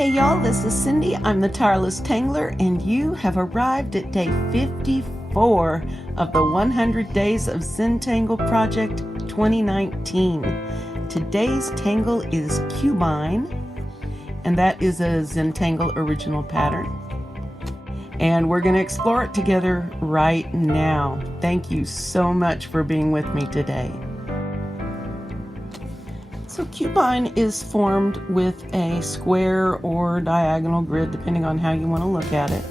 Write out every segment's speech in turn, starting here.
Hey y'all, this is Cindy. I'm the Tireless Tangler, and you have arrived at day 54 of the 100 Days of Zentangle Project 2019. Today's tangle is Cubine, and that is a Zentangle original pattern. And we're going to explore it together right now. Thank you so much for being with me today. So Cubine is formed with a square or diagonal grid, depending on how you want to look at it.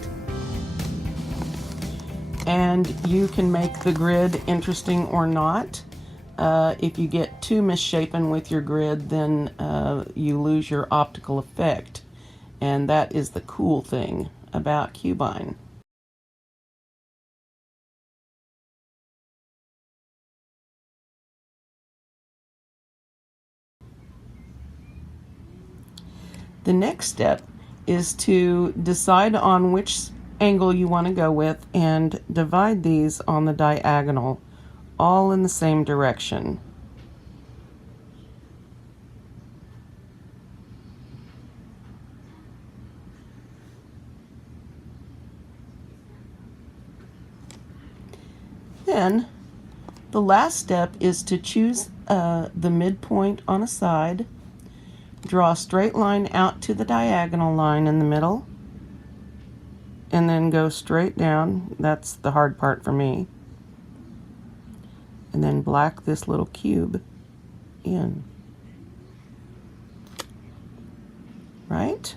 And you can make the grid interesting or not. If you get too misshapen with your grid, then you lose your optical effect. And that is the cool thing about Cubine. The next step is to decide on which angle you want to go with and divide these on the diagonal, all in the same direction. Then the last step is to choose the midpoint on a side. Draw a straight line out to the diagonal line in the middle, and then go straight down. That's the hard part for me. And then black this little cube in. Right?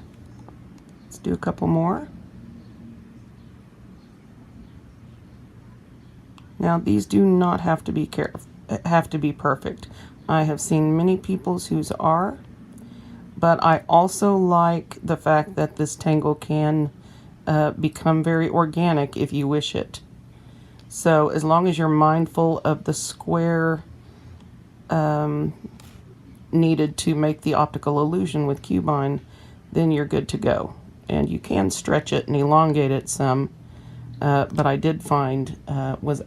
Let's do a couple more. Now these do not have to be perfect. I have seen many people's whose are. But I also like the fact that this tangle can become very organic if you wish it. So as long as you're mindful of the square needed to make the optical illusion with Cubine, then you're good to go. And you can stretch it and elongate it some, but I did find,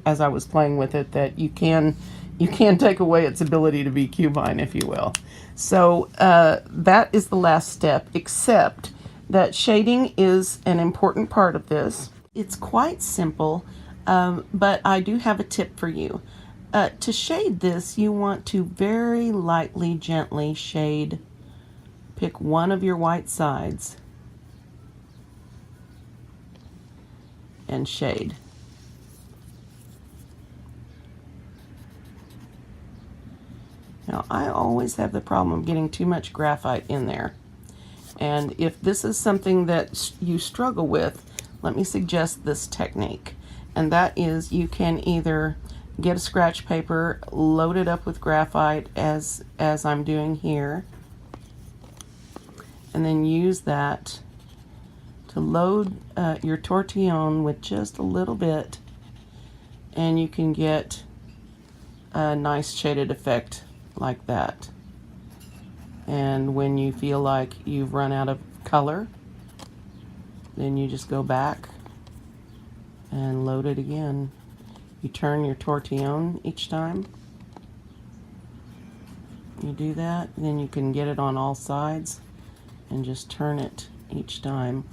as I was playing with it, that you can take away its ability to be Cubine, if you will. So that is the last step, except that shading is an important part of this. It's quite simple, but I do have a tip for you. To shade this, you want to very lightly, gently shade. Pick one of your white sides and shade. Now, I always have the problem of getting too much graphite in there. And if this is something that you struggle with, let me suggest this technique. And that is, you can either get a scratch paper, load it up with graphite as I'm doing here, and then use that to load your tortillon with just a little bit, and you can get a nice shaded effect like that. And when you feel like you've run out of color, then you just go back and load it again. You turn your tortillon each time. You do that, then you can get it on all sides and just turn it each time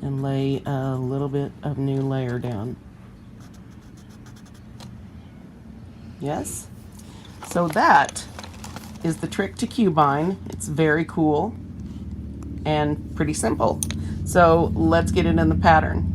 and lay a little bit of new layer down. Yes? So that is the trick to Cubine. It's very cool and pretty simple. So let's get it in the pattern.